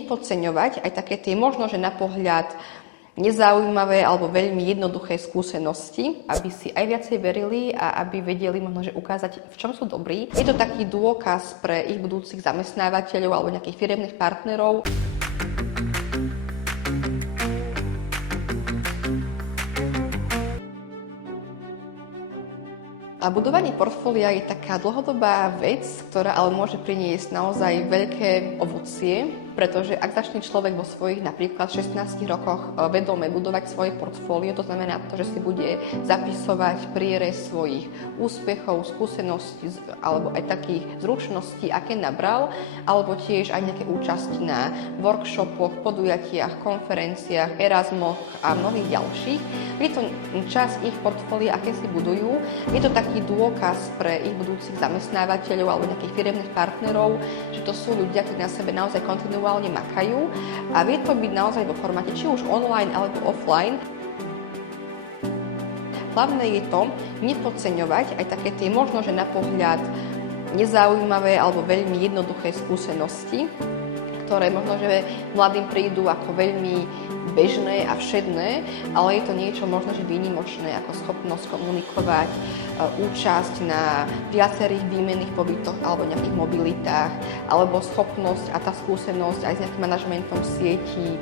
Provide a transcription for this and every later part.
nepodceňovať aj také tie možno, že na pohľad nezaujímavé alebo veľmi jednoduché skúsenosti, aby si aj viacej verili a aby vedeli možno, že ukázať, v čom sú dobrí. Je to taký dôkaz pre ich budúcich zamestnávateľov alebo nejakých firemných partnerov. A budovanie portfólia je taká dlhodobá vec, ktorá ale môže priniesť naozaj veľké ovocie, pretože ak začne človek vo svojich napríklad 16 rokoch vedome budovať svoje portfólio, to znamená to, že si bude zapisovať prierez svojich úspechov, skúseností alebo aj takých zručností, aké nabral, alebo tiež aj nejaké účasti na workshopoch, podujatiach, konferenciách, Erasmoch a mnohých ďalších. Je to časť ich portfólia, aké si budujú. Je to taký dôkaz pre ich budúcich zamestnávateľov alebo nejakých firemných partnerov, že to sú ľudia, ktorí na sebe naozaj kontinuálne makajú a vie to byť naozaj vo formáte či už online alebo offline. Hlavné je to nepodceňovať aj také tie možno, že na pohľad nezaujímavé alebo veľmi jednoduché skúsenosti, ktoré možno, že mladým prídu ako veľmi bežné a všedné, ale je to niečo možno, že výnimočné, ako schopnosť komunikovať, účasť na viacerých výmenných pobytoch alebo nejakých mobilitách, alebo schopnosť a tá skúsenosť aj s nejakým manažmentom sietí,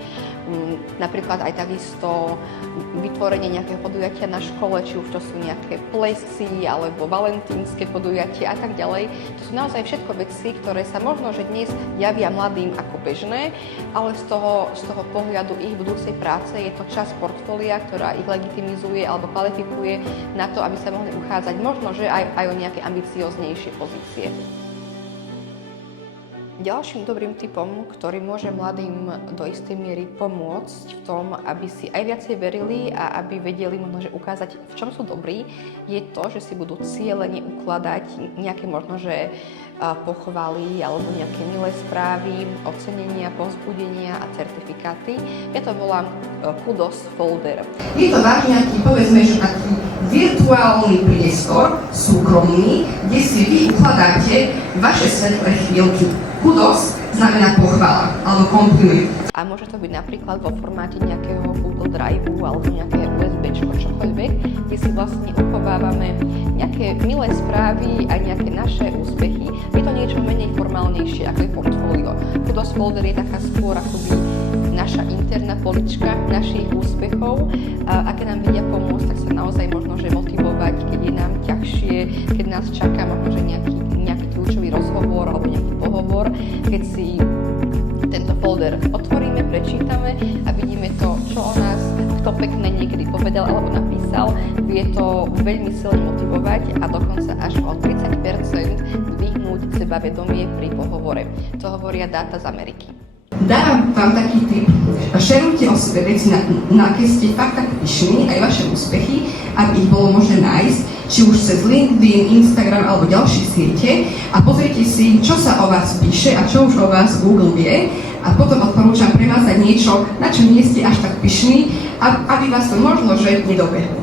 napríklad aj takisto vytvorenie nejakého podujatia na škole, či už to sú nejaké plesy alebo valentínske podujatia a tak ďalej. To sú naozaj všetko veci, ktoré sa možno, že dnes javia mladým ako bežné, ale z toho pohľadu ich budúcej práce je to časť portfólia, ktorá ich legitimizuje alebo kvalifikuje na to, aby sa mohli uchádzať možno, že aj o nejaké ambicioznejšie pozície. Ďalším dobrým tipom, ktorý môže mladým do istej miery pomôcť v tom, aby si aj viacej verili a aby vedeli možno, že ukázať, v čom sú dobrí, je to, že si budú cieľene ukladať nejaké možno, že pochvaly alebo nejaké milé správy, ocenenia, povzbudenia a certifikáty. Ja to volám Kudos folder. Je to váš nejaký, povedzme, že taký virtuálny priestor, súkromný, kde si vy ukladáte vaše svetlé chvíľky. Kudos znamená pochvala alebo kompliment. A môže to byť napríklad vo formáte nejakého Google Drive alebo nejaké USBčko, čokoľvek, kde si vlastne uchovávame nejaké milé správy a nejaké naše úspechy. Je to niečo menej formálnejšie ako je portfólio. Kudos folder je taká skôr akoby naša interná polička našich úspechov. Aké nám vedia pomôcť, tak sa naozaj možno že motivovať, keď je nám ťažšie, keď nás čaká možno že nejaký kľúčový rozhovor alebo nejaký pohovor, keď si tento folder otvoríme, prečítame a vidíme to, čo o nás kto pekne niekedy povedal alebo napísal, vie to veľmi silne motivovať a dokonca až o 30% dvihnúť sebavedomie pri pohovore. To hovoria dáta z Ameriky. Dávam vám taký tip. Šerujte o sebe veci, na aké ste fakt tak pyšní, aj vaše úspechy, aby ich bolo možné nájsť, či už cez LinkedIn, Instagram alebo ďalšie siete a pozrite si, čo sa o vás píše a čo už o vás Google vie a potom odporúčam premazať niečo, na čo nie ste až tak pyšní, aby vás to možno že nedobehlo.